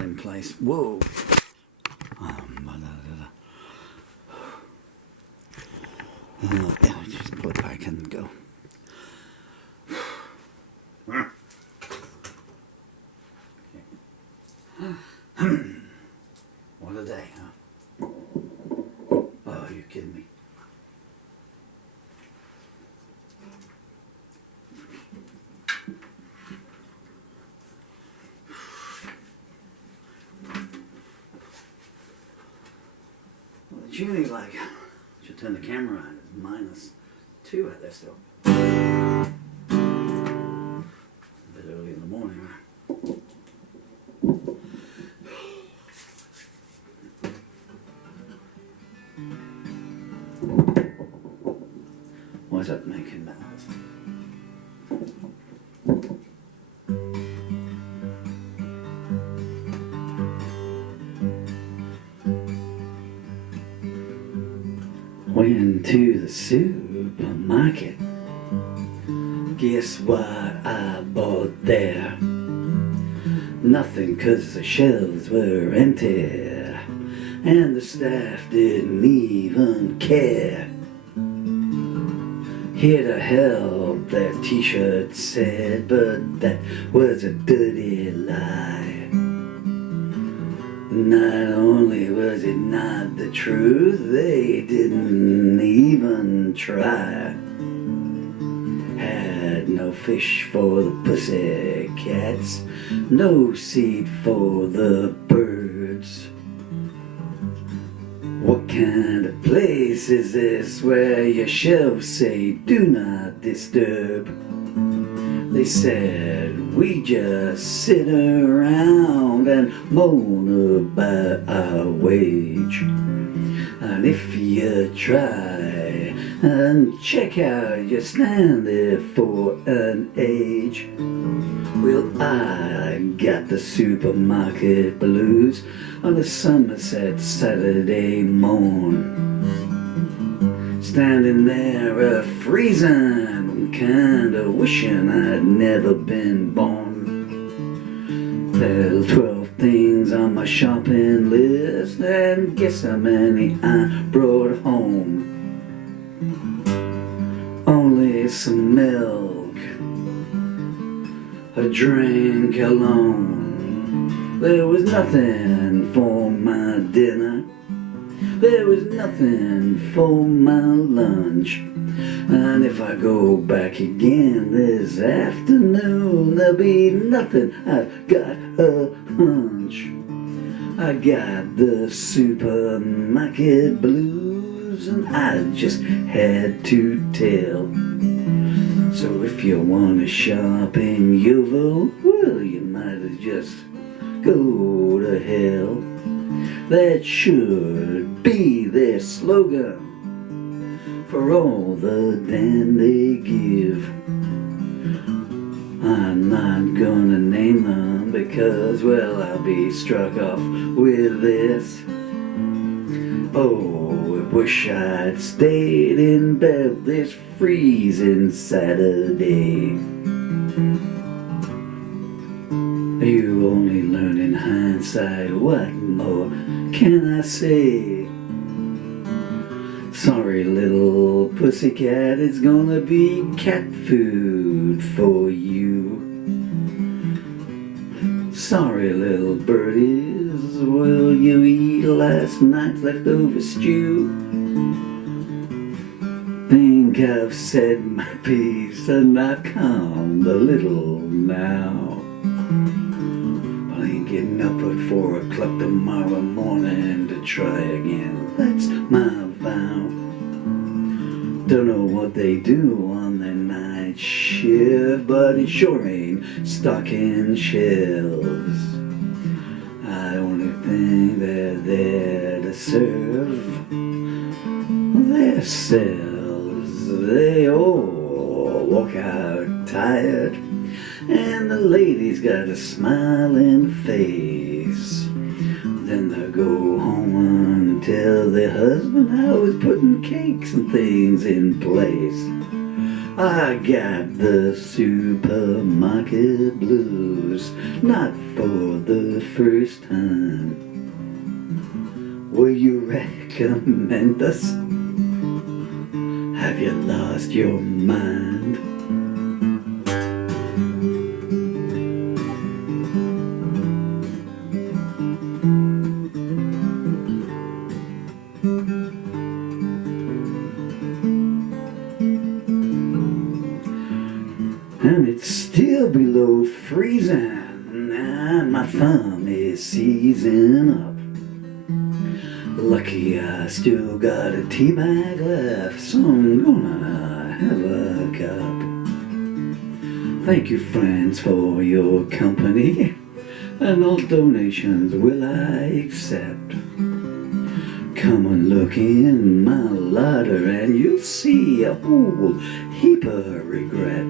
not in place. Whoa. Yeah, just put it back and go. What a day, huh? Oh, you kidding me? Well, it's usually like, should turn the camera on, it's -2 out there still. A bit early in the morning, huh? Why is that making that? Went to the supermarket. Guess what I bought there? Nothing, 'cause the shelves were empty and the staff didn't even care. Here to help, that t-shirt said, but that was a dirty lie. Not only was it not the truth, they didn't even try. Had no fish for the pussy cats, no seed for the birds. What kind of place is this where your shelves say do not disturb? They said we just sit around and moan about our wage. And if you try and check out, you stand there for an age. Well, I got the supermarket blues on a Somerset Saturday morn. Standing there a-freezing, kinda wishing I'd never been born. There's 12 things on my shopping list, and guess how many I brought home? Only some milk, a drink alone. There was nothing for my dinner, there was nothing for my lunch. And if I go back again this afternoon, there'll be nothing, I've got a hunch. I got the supermarket blues and I just had to tell. So if you want to shop in Yeovil, well, you might as just go to hell. That should be their slogan for all the damn they give. I'm not gonna name them because, well, I'll be struck off with this. Oh, I wish I'd stayed in bed this freezing Saturday. You only learn in hindsight, what more can I say? Sorry little pussycat, it's gonna be cat food for you. Sorry little birdies, will you eat last night's leftover stew? Think I've said my piece and I've calmed a little now. I ain't getting up at 4 o'clock tomorrow morning to try again, that's my vow. Don't know what they do on their night shift, but it sure ain't stocking shelves. I only think they're there to serve themselves. They all walk out tired, and the lady's got a smiling face. Then they'll go home and tell their husband I was putting cakes and things in place. I got the supermarket blues, not for the first time. Will you recommend us? Have you lost your mind? And it's still below freezing, and my thumb is seizing up. Lucky I still got a tea bag left, so I'm gonna have a cup. Thank you, friends, for your company, and all donations will I accept. Come and look in my larder and you'll see a whole heap of regret.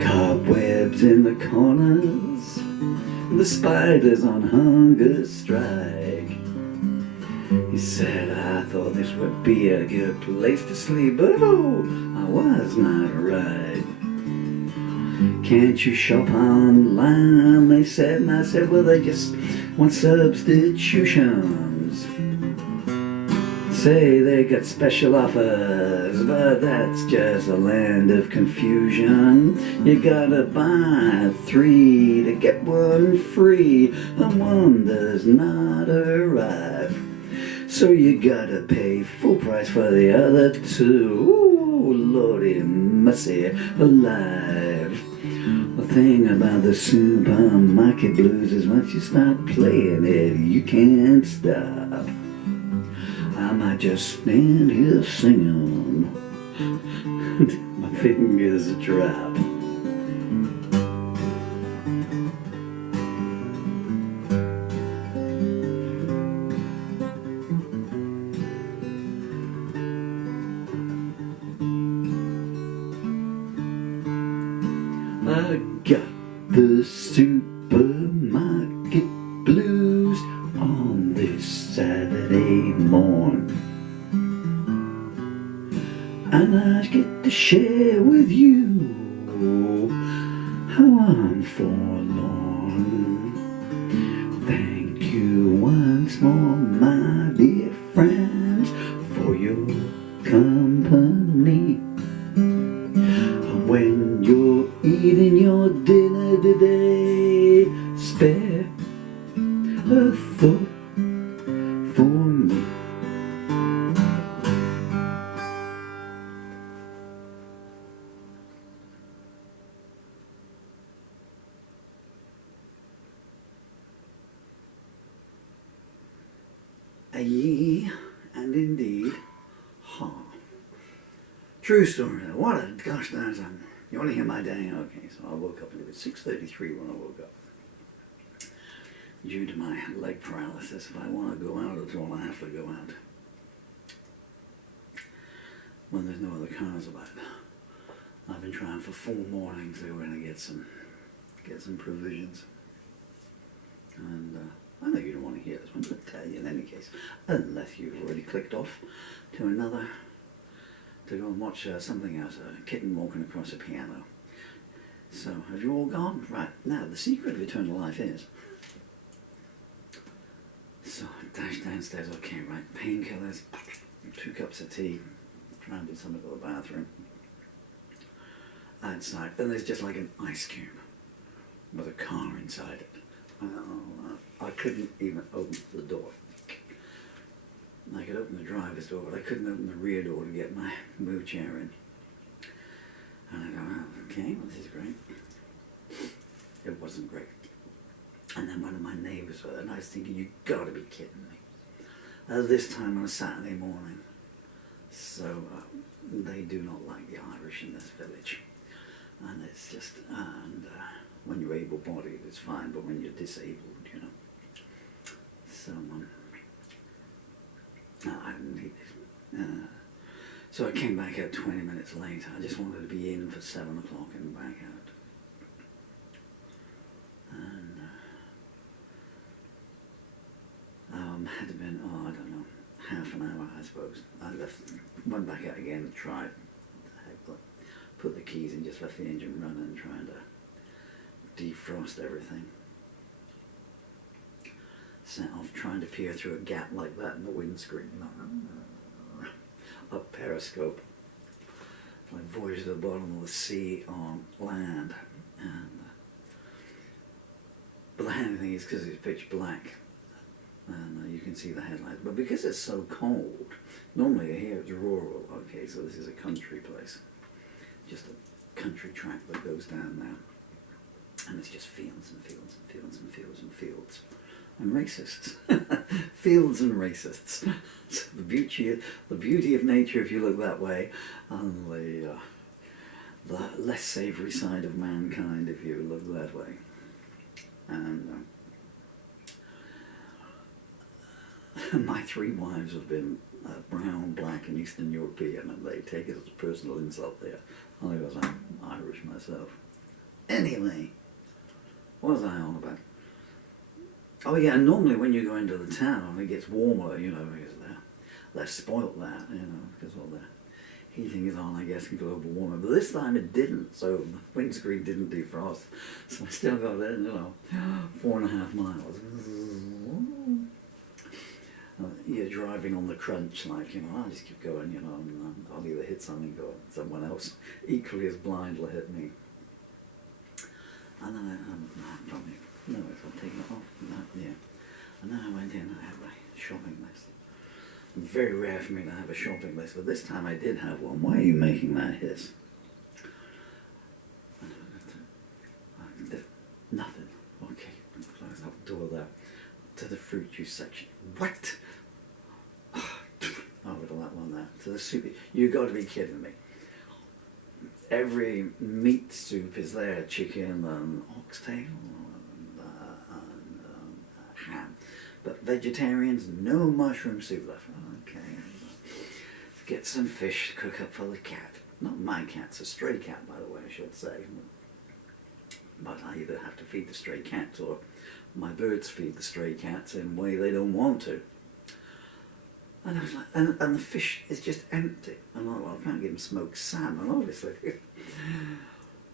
Cobwebs in the corners, the spiders on hunger strike. He said I thought this would be a good place to sleep, but oh, I was not right. Can't you shop online, they said, and I said, well, they just want substitutions. Say they got special offers, but that's just a land of confusion. You gotta buy 3 to get 1 free, and one does not arrive. So you gotta pay full price for the other 2. Ooh, Lordy mercy alive. The thing about the supermarket blues is once you start playing it, you can't stop. I might just stand here singing until my fingers drop. I got the supermarket blues on this Saturday morn, and I get to share with you how I'm forlorn. Thank you once more, my dear friends, for your company. When you're eating your dinner today, spare a thought for me. Aye, and indeed, ha. True story. What a gosh darn time. You want to hear my day? Okay, so I woke up, it was 6:33 when I woke up. Due to my leg paralysis, if I want to go out at all, I have to go out when there's no other cars about. I've been trying for 4 mornings. They were going to get some provisions. And I know you don't want to hear this one, but I'll tell you in any case, unless you've already clicked off to another, to go and watch something else, a kitten walking across a piano. So, have you all gone? Right, now the secret of eternal life is, so I dash downstairs, okay, right, painkillers, 2 cups of tea, try and do something for the bathroom. Outside, then there's just like an ice cube with a car inside it. I couldn't even open the door. I could open the driver's door, but I couldn't open the rear door to get my move chair in. And I go, oh, okay, well, this is great. It wasn't great. And then one of my neighbours was there, and I was thinking, you gotta be kidding me. This time on a Saturday morning. So they do not like the Irish in this village. And it's just, when you're able-bodied, it's fine, but when you're disabled, you know. So, I didn't need this. So I came back out 20 minutes later. I just wanted to be in for 7 o'clock and back out. And had been, I don't know, half an hour, I suppose. I left, went back out again, tried, put the keys in, just left the engine running, trying to defrost everything. Set off trying to peer through a gap like that in the windscreen. Up periscope. Like voyage to the bottom of the sea on land. And but the handy thing is because it's pitch black and you can see the headlights. But because it's so cold, normally here it's rural. Okay, so this is a country place. Just a country track that goes down there. And it's just fields and fields and fields and fields and fields. And racists. Fields and racists. So the beauty of nature, if you look that way, and the less savoury side of mankind, if you look that way. And my 3 wives have been brown, black, and Eastern European, and they take it as a personal insult there. I was Irish myself. Anyway, what was I on about? Oh yeah, and normally when you go into the town, it gets warmer, you know, because they're spoilt there, you know, because all the heating is on, I guess, in global warming. But this time it didn't, so the windscreen didn't defrost. So I still got it, you know, 4.5 miles. You're driving on the crunch, like, you know, I'll just keep going, you know, and I'll either hit something or someone else equally as blind will hit me. And then probably, no, I'll take it off. No, yeah. And then I went in and I had my shopping list. Very rare for me to have a shopping list, but this time I did have one. Why are you making that hiss? Nothing. Okay, close up the door there. To the fruit juice section. What? Oh, look at that one there. To the soup. You got to be kidding me. Every meat soup is there. Chicken and oxtail and ham. But vegetarians, no mushroom soup left. Okay. Let's get some fish to cook up for the cat. Not my cat, it's a stray cat, by the way, I should say. But I either have to feed the stray cats or my birds feed the stray cats in a way they don't want to. And I was like, and the fish is just empty. And I'm like, well, I can't give them smoked salmon, obviously.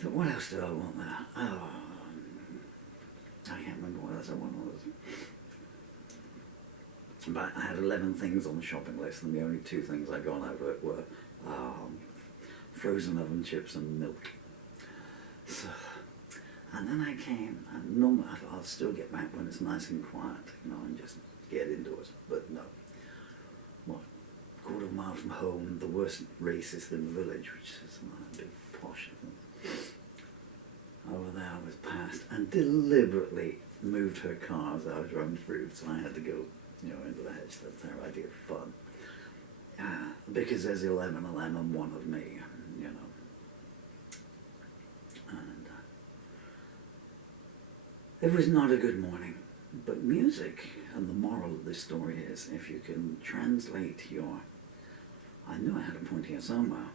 So what else did I want there? Oh, I can't remember what else I wanted. But I had 11 things on the shopping list, and the only 2 things I got out of it were frozen oven chips and milk. So, and then I came, and normally I thought I'll still get back when it's nice and quiet, you know, and just get indoors. But no. What? Quarter of a mile from home, the worst racist in the village, which is a big posh thing. Over there I was past, and deliberately moved her car as I was running through, so I had to go, you know, into the hedge. That's our idea of fun. Because there's 11 of them and 1 of me, you know. And it was not a good morning. But music, and the moral of this story is, if you can translate your, I knew I had a point here somewhere,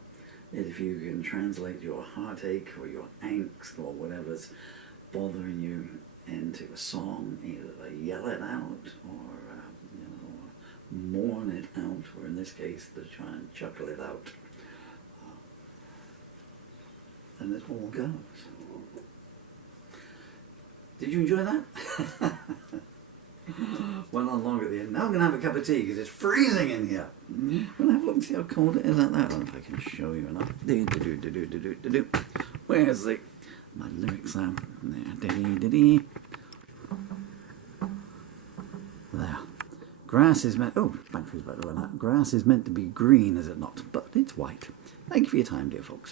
if you can translate your heartache or your angst or whatever's bothering you into a song, either yell it out or you know, mourn it out, or in this case, to try and chuckle it out, and it all goes. Did you enjoy that? Went on long at the end. Now I'm going to have a cup of tea because it's freezing in here. We'll have a look and see how cold it is at that. I don't know if I can show you enough. Where's my lyrics there? There. Grass is meant... Oh, battery's better than that. Grass is meant to be green, is it not? But it's white. Thank you for your time, dear folks.